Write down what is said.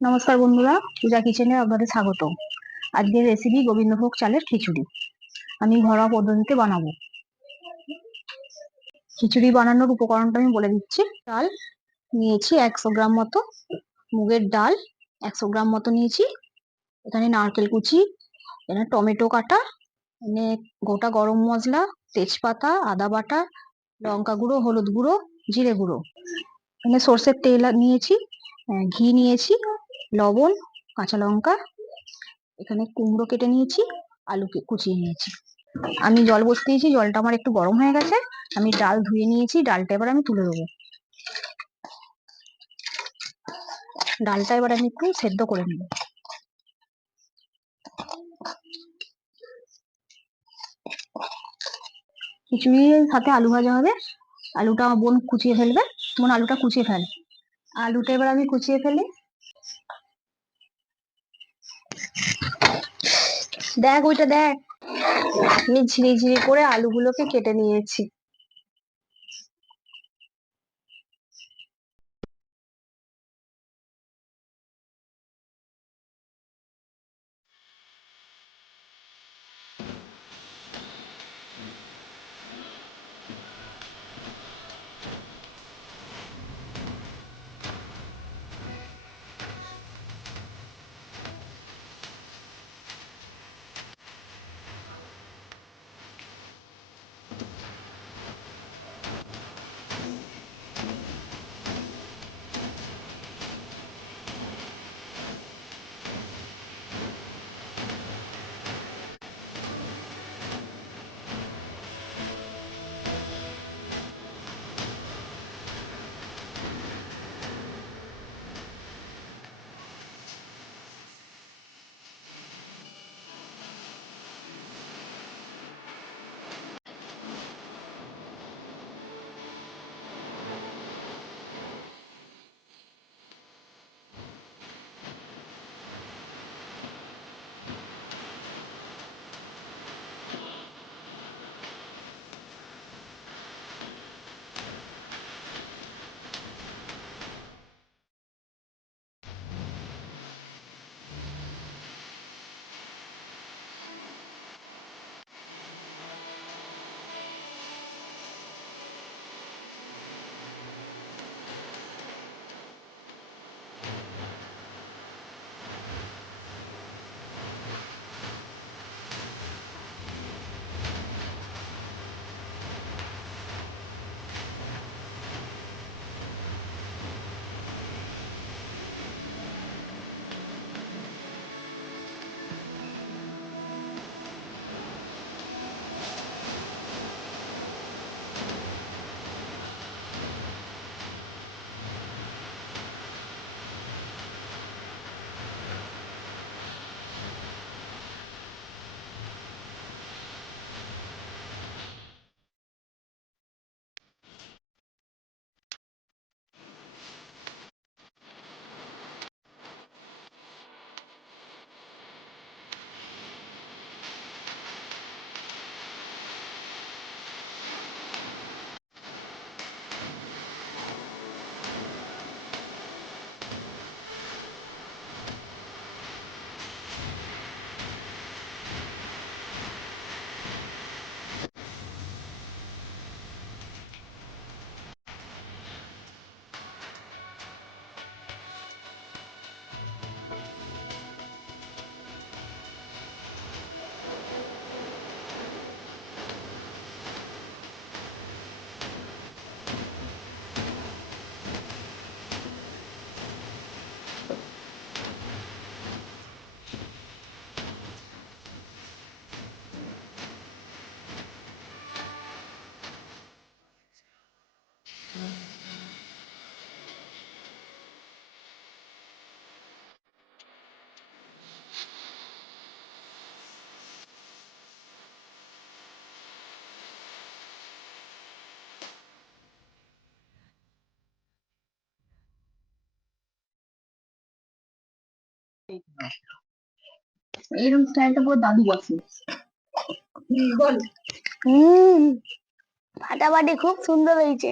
নমস্কার বন্ধুরা, পূজা কিচেনে আপনাদের স্বাগত। আজকের রেসিপি গোবিন্দভোগ চালের খিচুড়ি। আমি ঘরোয়া পদ্ধতিতে বানাবো। খিচুড়ি বানানোর উপকরণটা আমি বলে দিচ্ছি। ডাল নিয়েছি 100 গ্রাম মতো, মুগের ডাল 100 গ্রাম মতো নিয়েছি। এখানে নারকেল কুচি, এখানে টমেটো কাটা, এখানে গোটা গরম মশলা, তেজপাতা, আদা বাটা, লঙ্কা গুঁড়ো, হলুদ গুঁড়ো, জিরে গুঁড়ো। এখানে সর্ষের তেল নিয়েছি, ঘি নিয়েছি, লবণ, কাঁচা লঙ্কা, এখানে কুমড়ো কেটে নিয়েছি, আলু কুচিয়ে নিয়েছি। আমি জল বসিয়েছি, জলটা আমার একটু গরম হয়ে গেছে। আমি ডাল ধুয়ে নিয়েছি, ডালটা এবার আমি তুলে দেবো। ডালটা এবার আমি একটু সেদ্ধ করে নেব। খিচুড়ির সাথে আলু ভাজা হবে। আলুটা বোন কুচিয়ে ফেলবে। বোন আলুটা কুচিয়ে ফেল। আলুটা এবার আমি কুচিয়ে ফেলি। দেখ ওইটা দেখ, আমি ঝিরি ঝিরি করে আলুগুলোকে কেটে নিয়েছি। এরকম স্টাইলটা পুরো দাদু বসে। বল। ফাটাফাটি, খুব সুন্দর হয়েছে।